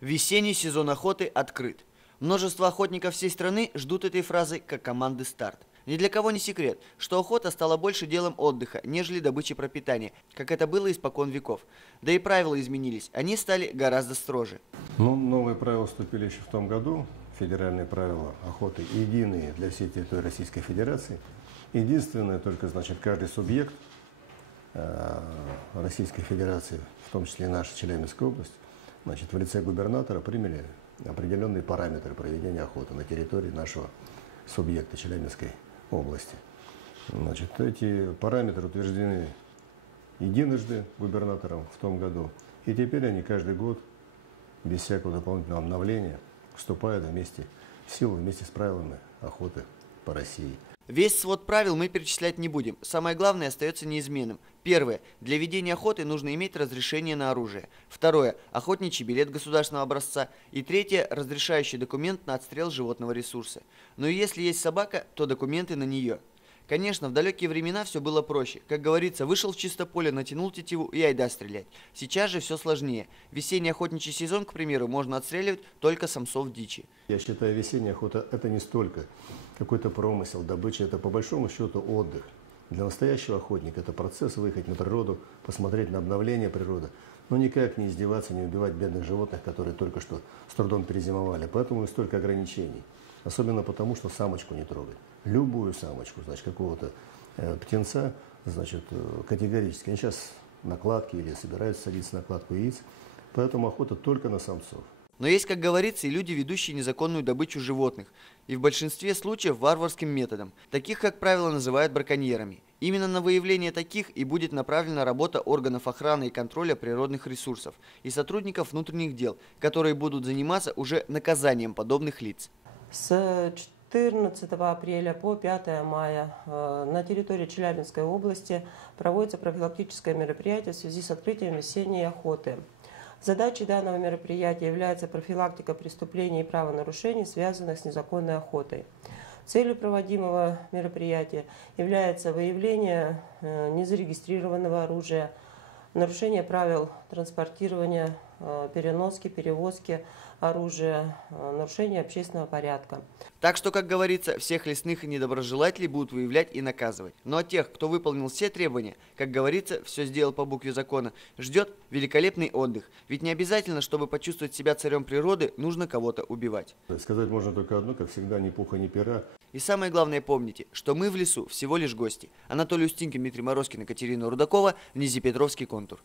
Весенний сезон охоты открыт. Множество охотников всей страны ждут этой фразы как команды «Старт». Ни для кого не секрет, что охота стала больше делом отдыха, нежели добычей пропитания, как это было испокон веков. Да и правила изменились, они стали гораздо строже. Новые правила вступили еще в том году, федеральные правила охоты, единые для всей территории Российской Федерации. Единственное, только, значит, каждый субъект Российской Федерации, в том числе и наша Челябинская область, значит, в лице губернатора приняли определенные параметры проведения охоты на территории нашего субъекта Челябинской области. Значит, эти параметры утверждены единожды губернатором в том году, и теперь они каждый год, без всякого дополнительного обновления, вступают в силу вместе с правилами охоты по России. Весь свод правил мы перечислять не будем. Самое главное остается неизменным. Первое. Для ведения охоты нужно иметь разрешение на оружие. Второе. Охотничий билет государственного образца. И третье. Разрешающий документ на отстрел животного ресурса. Но если есть собака, то документы на нее. Конечно, в далекие времена все было проще. Как говорится, вышел в чисто поле, натянул тетиву и айда стрелять. Сейчас же все сложнее. Весенний охотничий сезон, к примеру, можно отстреливать только самцов дичи. Я считаю, весенняя охота – это не столько какой-то промысел, добыча, это по большому счету отдых. Для настоящего охотника это процесс выехать на природу, посмотреть на обновление природы, но никак не издеваться, не убивать бедных животных, которые только что с трудом перезимовали. Поэтому и столько ограничений. Особенно потому, что самочку не трогать. Любую самочку, значит, какого-то птенца, значит, категорически. Они сейчас накладки или собираются садиться на накладку яиц, поэтому охота только на самцов. Но есть, как говорится, и люди, ведущие незаконную добычу животных, и в большинстве случаев варварским методом. Таких, как правило, называют браконьерами. Именно на выявление таких и будет направлена работа органов охраны и контроля природных ресурсов и сотрудников внутренних дел, которые будут заниматься уже наказанием подобных лиц. С 14 апреля по 5 мая на территории Челябинской области проводится профилактическое мероприятие в связи с открытием весенней охоты. Задачей данного мероприятия является профилактика преступлений и правонарушений, связанных с незаконной охотой. Целью проводимого мероприятия является выявление незарегистрированного оружия, нарушение правил транспортирования, переноски, перевозки оружия, нарушение общественного порядка. Так что, как говорится, всех лесных недоброжелателей будут выявлять и наказывать. Ну а тех, кто выполнил все требования, как говорится, все сделал по букве закона, ждет великолепный отдых. Ведь не обязательно, чтобы почувствовать себя царем природы, нужно кого-то убивать. Сказать можно только одно, как всегда, ни пуха, ни пера. И самое главное помните, что мы в лесу всего лишь гости. Анатолий Устинкин, Дмитрий Морозкин, Екатерина Рудакова, Низипетровский контур.